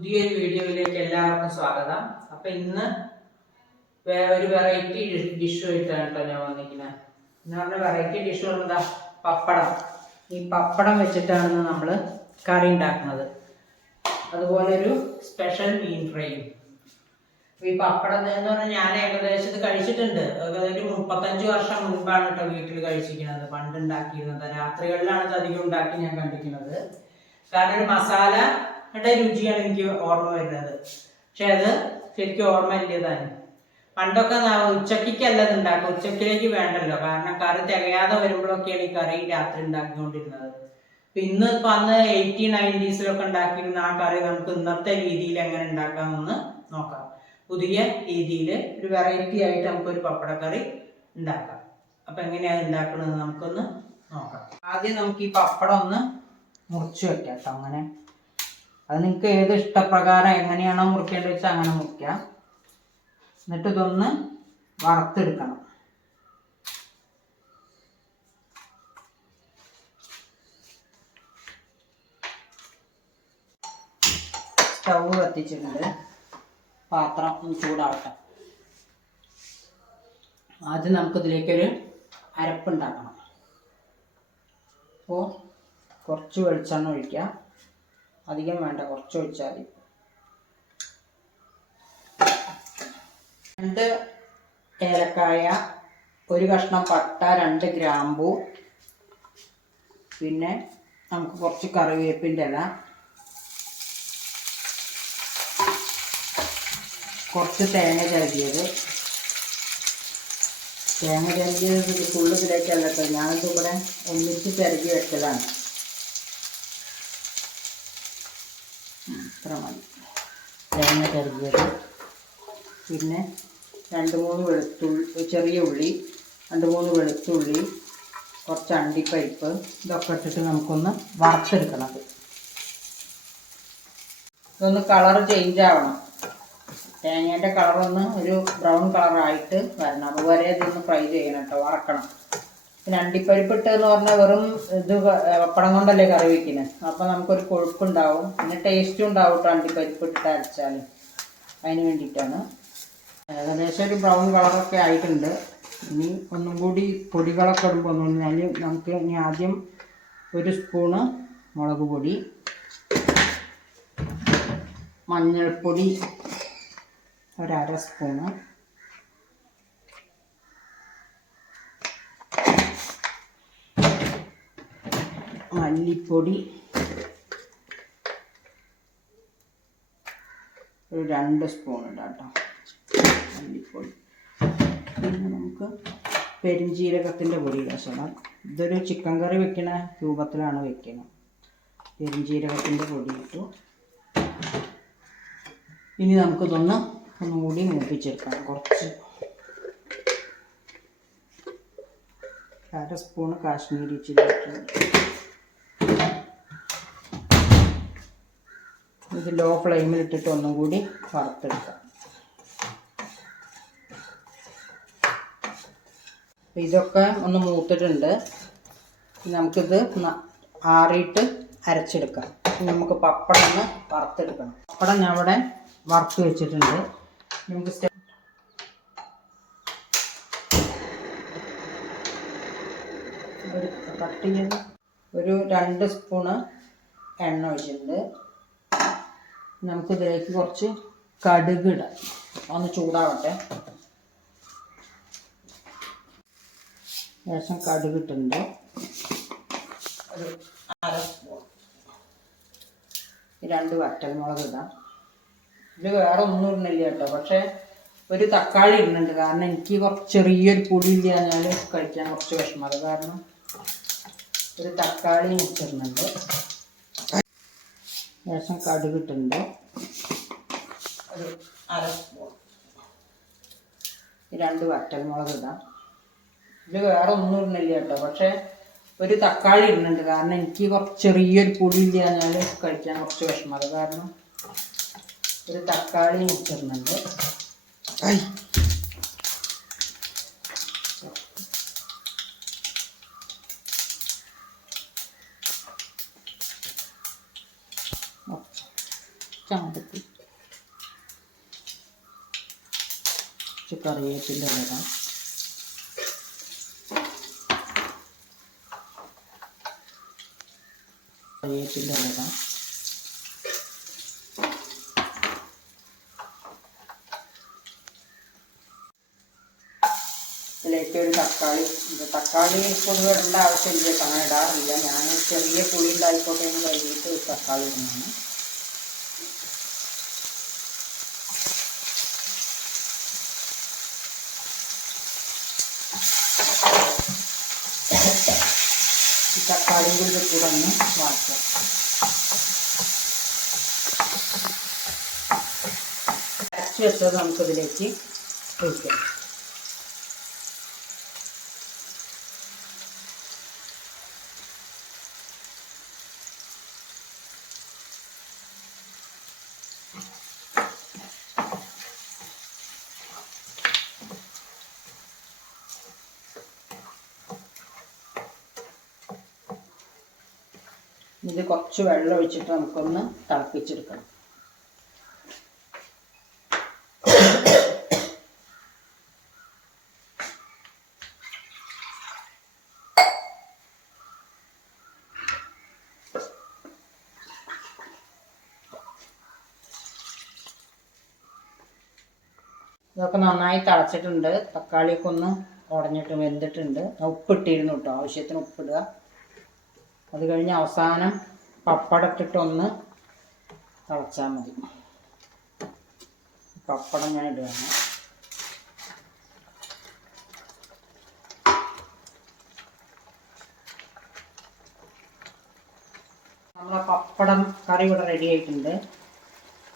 പുതിയൊരു വീഡിയോയിലേക്ക് എല്ലാവർക്കും സ്വാഗതം. അപ്പൊ ഇന്ന് ഒരു വെറൈറ്റി ഡിഷുമായിട്ടാണ് കേട്ടോ ഞാൻ വന്നിരിക്കുന്നത്. എന്ന് പറഞ്ഞ വെറൈറ്റി ഡിഷ് എന്താ? പപ്പടം. ഈ പപ്പടം വെച്ചിട്ടാണ് നമ്മൾ കറി ഉണ്ടാക്കുന്നത്. അതുപോലെ ഒരു സ്പെഷ്യൽ മീൻ ഫ്രൈയും. ഈ പപ്പടം എന്ന് പറഞ്ഞാൽ ഞാൻ ഏകദേശം ഇത് കഴിച്ചിട്ടുണ്ട്. ഒരു 35 വർഷം മുൻപാണ് കേട്ടോ വീട്ടിൽ കഴിച്ചിരിക്കുന്നത്. പണ്ട് ഉണ്ടാക്കിയിരുന്നത് രാത്രികളിലാണ് ഇത് അധികം ഉണ്ടാക്കി ഞാൻ കണ്ടിരിക്കുന്നത്. കാരണം ഒരു മസാലയുടെ രുചിയാണ് എനിക്ക് ഓർമ്മ വരുന്നത്. പക്ഷെ അത് ശരിക്കും ഓർമ്മ ഇല്ലതാണ്. പണ്ടൊക്കെ ഉച്ചക്കല്ല ഇത് ഉണ്ടാക്കുക, ഉച്ചക്കിലേക്ക് വേണ്ടല്ലോ. കാരണം കറി തികയാതെ വരുമ്പോഴൊക്കെയാണ് ഈ കറി രാത്രി ഉണ്ടാക്കിക്കൊണ്ടിരുന്നത്. ഇപ്പൊ അന്ന് 80-90s ഉണ്ടാക്കിയിരുന്ന ആ കറി നമുക്ക് ഇന്നത്തെ രീതിയിൽ എങ്ങനെ ഉണ്ടാക്കാമെന്ന് നോക്കാം. പുതിയ രീതിയിൽ ഒരു വെറൈറ്റി ആയിട്ട് നമുക്കൊരു പപ്പടക്കറി ഉണ്ടാക്കാം. അപ്പൊ എങ്ങനെയാണ് ഉണ്ടാക്കുന്നത് നമുക്കൊന്ന് നോക്കാം. ആദ്യം നമുക്ക് ഈ പപ്പടം ഒന്ന് മുറിച്ച് വെക്കാം കേട്ടോ. അങ്ങനെ അത് നിങ്ങൾക്ക് ഏത് ഇഷ്ടപ്രകാരം എങ്ങനെയാണോ മുറിക്കേണ്ടത് വെച്ചാൽ അങ്ങനെ മുറിക്കാം. എന്നിട്ട് ഇതൊന്ന് വറുത്തെടുക്കണം. സ്റ്റൗ കത്തിച്ചിട്ടുണ്ട്. പാത്രം ഒന്ന് ചൂടാവട്ടെ. ആദ്യം നമുക്കിതിലേക്കൊരു അരപ്പുണ്ടാക്കണം. അപ്പോൾ കുറച്ച് വെളിച്ചെണ്ണ ഒഴിക്കുക. അധികം വേണ്ട, കുറച്ച് ഒഴിച്ചാൽ മതി. 2 ഏലക്കായ, 1 കഷ്ണം പട്ട, 2 ഗ്രാമ്പൂ, പിന്നെ നമുക്ക് കുറച്ച് കറിവേപ്പിൻ്റെ ഇല, കുറച്ച് തേങ്ങ ചിരകിയത്. തേങ്ങ ചിരകിയത് ഫുള്ളിതിലേക്കല്ല കേട്ടോ, ഞാനിത് ഇവിടെ ഒന്നിച്ച് ചിരകി വെച്ചതാണ്. ഇത്ര മതി തേങ്ങ ചിരകിയത്. പിന്നെ 2-3 വെളുത്തുള്ളി, ചെറിയ ഉള്ളി, 2-3 വെളുത്തുള്ളി, കുറച്ച് അണ്ടിപ്പരിപ്പ്, ഇതൊക്കെ ഇട്ടിട്ട് നമുക്കൊന്ന് വറുത്തെടുക്കണം. ഇതൊന്ന് കളർ ചേഞ്ച് ആവണം. തേങ്ങേൻ്റെ കളറൊന്ന് ഒരു ബ്രൗൺ കളറായിട്ട് വരണം. അതുവരെ ഇതൊന്ന് ഫ്രൈ ചെയ്യണം കേട്ടോ, വറക്കണം. പിന്നെ അണ്ടിപ്പരിപ്പ് ഇട്ടെന്ന് പറഞ്ഞാൽ വെറും ഇത് പപ്പടം കൊണ്ടല്ലേ കറി വയ്ക്കുന്നത്. അപ്പോൾ നമുക്കൊരു കൊഴുപ്പുണ്ടാവും, പിന്നെ ടേസ്റ്റും ഉണ്ടാവും കേട്ടോ അണ്ടിപ്പരിപ്പ് ഇട്ടിട്ട് അരച്ചാൽ. അതിന് വേണ്ടിയിട്ടാണ്. ഏകദേശം ഒരു ബ്രൗൺ കളറൊക്കെ ആയിട്ടുണ്ട്. ഇനി ഒന്നും കൂടി പൊടികളൊക്കെ ഇടുമ്പോൾ നമുക്ക് ഇനി ആദ്യം 1 സ്പൂണ് മുളക് പൊടി, മഞ്ഞൾപ്പൊടി 1/2 സ്പൂണ്, മല്ലിപ്പൊടി 2 സ്പൂൺ ഇടാം കേട്ടോ, മല്ലിപ്പൊടി. പിന്നെ നമുക്ക് പെരിഞ്ജീരകത്തിൻ്റെ പൊടി ഇടാം. ഇതൊരു ചിക്കൻ കറി വെക്കുന്ന രൂപത്തിലാണ് വെക്കുന്നത്. പെരിഞ്ജീരകത്തിൻ്റെ പൊടി ഇട്ടു. ഇനി നമുക്കിതൊന്ന് ഒന്നുകൂടി മൂപ്പിച്ചെടുക്കാം. കുറച്ച് 1/2 സ്പൂണ് കാശ്മീരി ചില്ലി. ഇത് ലോ ഫ്ലെയിമിൽ ഇട്ടിട്ട് ഒന്നും കൂടി വറുത്തെടുക്കാം. ഇതൊക്കെ ഒന്ന് മൂത്തിട്ടുണ്ട്. നമുക്കിത് ആറിയിട്ട് അരച്ചെടുക്കാം. നമുക്ക് പപ്പടം ഒന്ന് വറുത്തെടുക്കണം. പപ്പടം ഞാൻ ഇവിടെ വറുത്ത് വെച്ചിട്ടുണ്ട്. നമുക്ക് ഒരു 2 സ്പൂണ് എണ്ണ ഒഴിച്ചിട്ടുണ്ട്. നമുക്കിതിലേക്ക് കുറച്ച് കടുക് ഇടാം. ഒന്ന് ചൂടാവട്ടെ. ശേഷം കടുക് ഇട്ടുണ്ട്. ഒരു 1/2 സ്പൂൺ. 2 വറ്റൽമുളക് ഇടാം. ഇത് വേറെ ഒന്നും ഇടുന്നില്ല കേട്ടോ, പക്ഷേ ഒരു തക്കാളി ഇടുന്നുണ്ട്. കാരണം എനിക്ക് കുറച്ച് ചെറിയൊരു പുളി ഇല്ലാഞ്ഞാൽ കഴിക്കാൻ കുറച്ച് വിഷമം. അത് കാരണം ഒരു തക്കാളി മുറിച്ചിടുന്നുണ്ട്. ശേഷം കടുക് ഇട്ടുണ്ട്. ഒരു 1/2 സ്പൂൺ. 2 വറ്റൽമുളക് ഇടാം. ഇത് വേറെ ഒന്നും ഇടുന്നില്ല കേട്ടോ, പക്ഷേ ഒരു തക്കാളി ഇടുന്നുണ്ട്. കാരണം എനിക്ക് കുറച്ച് ചെറിയൊരു പുളി ഇല്ലാഞ്ഞാൽ കഴിക്കാൻ കുറച്ച് വിഷമം. അത് കാരണം ഒരു തക്കാളി മുറിച്ചിടുന്നുണ്ട്. ചാമ്പത്തി കറിവേപ്പിൻ്റെ ഇടാം. കറിവേപ്പിൻ്റെ ഇടാം. ഇതിലേക്ക് ഒരു തക്കാളി പൊതുവെ ഇടേണ്ട ആവശ്യമില്ല, അങ്ങനെ ഇടാറില്ല. ഞാൻ ചെറിയ പുളി ഉണ്ടായിക്കോട്ടെ എന്ന് കരുതിയിട്ട് ഒരു തക്കാളി ഇടുന്നതാണ്. ഈ തക്കാളിയും കൂടി കൂടെ ഒന്ന് വാട്ടുക. അരച്ച് വെച്ചത് നമുക്കിതിലേക്ക് ഒഴിക്കാം. ഇത് കുറച്ച് വെള്ളം ഒഴിച്ചിട്ട് നമുക്കൊന്ന് തിളപ്പിച്ചെടുക്കണം. ഇതൊക്കെ നന്നായി തിളച്ചിട്ടുണ്ട്. തക്കാളിയൊക്കെ ഒന്ന് ഉടഞ്ഞിട്ട് വെന്തിട്ടുണ്ട്. ഉപ്പിട്ടിരുന്നു കേട്ടോ, ആവശ്യത്തിന് ഉപ്പിടുക. അത് കഴിഞ്ഞ് അവസാനം പപ്പടം ഇട്ടിട്ടൊന്ന് തിളച്ചാൽ മതി. പപ്പടം ഞാൻ ഇടുകയാണ്. നമ്മളെ പപ്പടം കറി ഇവിടെ റെഡി ആയിട്ടുണ്ട്.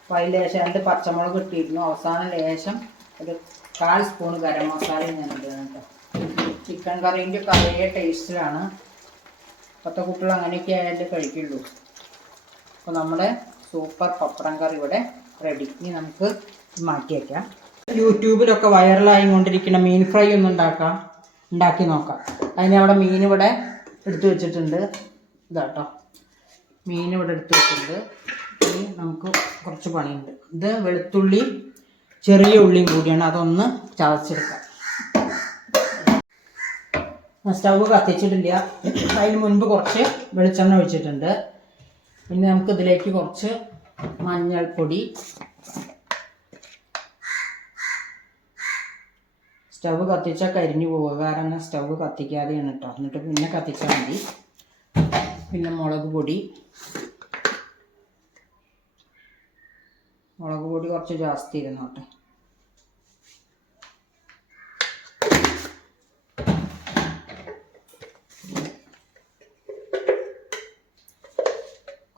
അപ്പോൾ അതിൽ ലേശം 2 പച്ചമുളക് ഇട്ടിരുന്നു. അവസാനം ലേശം ഒരു 1/4 സ്പൂൺ ഗരം മസാലയും ഞാൻ ഇടുകയാണ് കേട്ടോ. ചിക്കൻ കറീൻ്റെ കറിയെ ടേസ്റ്റിലാണ്. ഇപ്പോഴത്തെ കുട്ടികൾ അങ്ങനെയൊക്കെ ആയാലും കഴിക്കുള്ളൂ. അപ്പോൾ നമ്മുടെ സൂപ്പർ പപ്പടം കറി ഇവിടെ റെഡി. ഇനി നമുക്ക് മാറ്റി വയ്ക്കാം. യൂട്യൂബിലൊക്കെ വൈറലായി കൊണ്ടിരിക്കുന്ന മീൻ ഫ്രൈ ഒന്ന് ഉണ്ടാക്കി നോക്കാം. അതിനവിടെ മീൻ ഇവിടെ എടുത്തു വെച്ചിട്ടുണ്ട്. ഇതാട്ടോ, മീൻ ഇവിടെ എടുത്തു വെച്ചിട്ടുണ്ട്. ഇനി നമുക്ക് കുറച്ച് പണിയുണ്ട്. ഇത് വെളുത്തുള്ളി ചെറിയ ഉള്ളിയും കൂടിയാണ്, അതൊന്ന് ചതച്ചെടുക്കാം. സ്റ്റവ് കത്തിച്ചിട്ടില്ല. അതിന് മുൻപ് കുറച്ച് വെളിച്ചെണ്ണ ഒഴിച്ചിട്ടുണ്ട്. പിന്നെ നമുക്ക് ഇതിലേക്ക് കുറച്ച് മഞ്ഞൾപ്പൊടി, സ്റ്റവ് കത്തിച്ചാൽ കരിഞ്ഞു പോവുക, കാരണം സ്റ്റവ് കത്തിക്കാതെയാണ് കേട്ടോ. എന്നിട്ട് പിന്നെ കത്തിച്ചാൽ മതി. പിന്നെ മുളക് പൊടി കുറച്ച് ജാസ്തി ഇരുന്നോട്ടെ.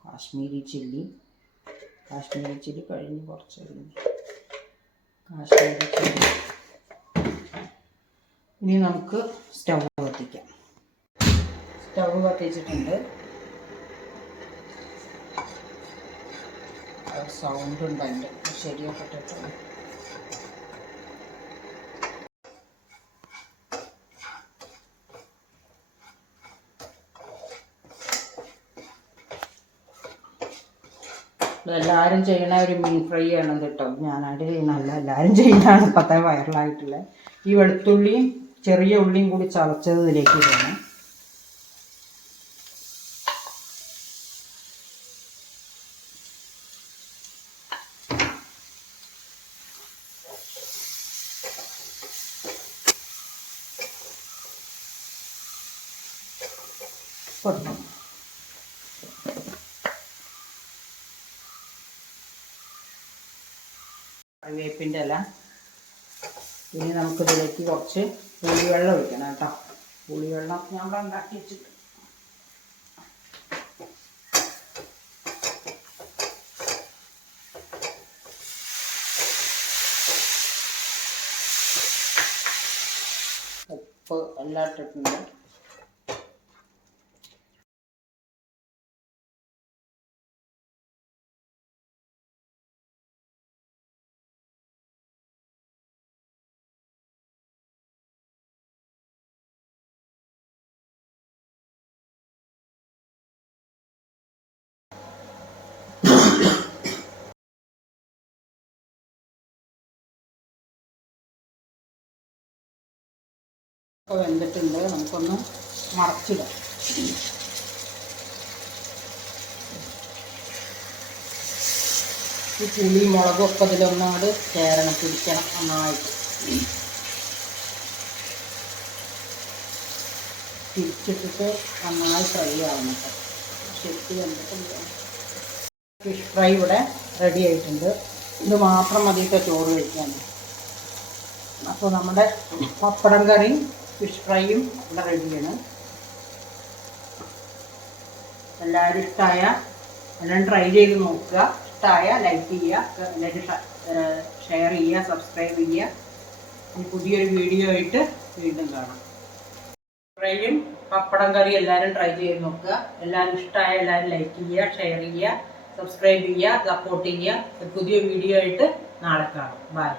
കാശ്മീരി ചില്ലി കഴിഞ്ഞ് കുറച്ച് കാശ്മീരി ചില്ലി. ഇനി നമുക്ക് സ്റ്റവ് കത്തിക്കാം. സ്റ്റവ് കത്തിച്ചിട്ടുണ്ട്. സൗണ്ട് ഉണ്ട് അതിൻ്റെ, ശരിയാക്കട്ടെ. എല്ലാവരും ചെയ്യണ ഒരു മീൻ ഫ്രൈ ആണ് കേട്ടോ. ഞാനായിട്ട് ചെയ്യുന്നതല്ല, എല്ലാവരും ചെയ്യുന്നതാണ് ഇപ്പോഴത്തെ വൈറലായിട്ടുള്ളത്. ഈ വെളുത്തുള്ളിയും ചെറിയ ഉള്ളിയും കൂടി ചതച്ചത് ഇതിലേക്ക് ഇടണം. കൊടുക്കണം. കറിവേപ്പിൻ്റെ ഇല. ഇനി നമുക്കിതിലേക്ക് കുറച്ച് പുളിവെള്ളം ഒഴിക്കണം കേട്ടോ. പുളിവെള്ളം ഞാൻ ഇവിടെ ഉണ്ടാക്കി വെച്ചിട്ട് ഉപ്പ് എല്ലാം ഇട്ടിട്ടുണ്ട്. ഒക്കെ വെന്തിട്ടുണ്ട്. നമുക്കൊന്ന് മറച്ചിടാം. ഈ പുളി മുളകും ഒക്കെ ഇതിലൊന്നങ്ങോട്ട് ചേരണം, പിടിക്കണം നന്നായിട്ട്. തിരിച്ചിട്ടിട്ട് നന്നായി ഫ്രൈ ആവണം കേട്ടോ. ശരിക്കും വെന്തിട്ടുണ്ട്. ഫിഷ് ഫ്രൈ ഇവിടെ റെഡി ആയിട്ടുണ്ട്. ഇത് മാത്രം മതി ഇപ്പോൾ ചോറ് കഴിക്കാൻ. അപ്പോൾ നമ്മുടെ പപ്പടം കറിയും ഫിഷ് ഫ്രൈയും ഇവിടെ റെഡിയാണ്. എല്ലാവരും ഇഷ്ടമായ എല്ലാം ട്രൈ ചെയ്ത് നോക്കുക. ഇഷ്ടമായ ലൈക്ക് ചെയ്യുക, എല്ലാവരും ഷെയർ ചെയ്യുക, സബ്സ്ക്രൈബ് ചെയ്യുക. ഇനി പുതിയൊരു വീഡിയോ ആയിട്ട് വീണ്ടും കാണാം. ഫ്രൈയും പപ്പടം കറി എല്ലാവരും ട്രൈ ചെയ്ത് നോക്കുക. എല്ലാവരും ഇഷ്ടമായ എല്ലാവരും ലൈക്ക് ചെയ്യുക, ഷെയർ ചെയ്യുക, സബ്സ്ക്രൈബ് ചെയ്യുക, സപ്പോർട്ട് ചെയ്യുക. പുതിയ വീഡിയോ ആയിട്ട് നാളെ കാണാം. ബൈ.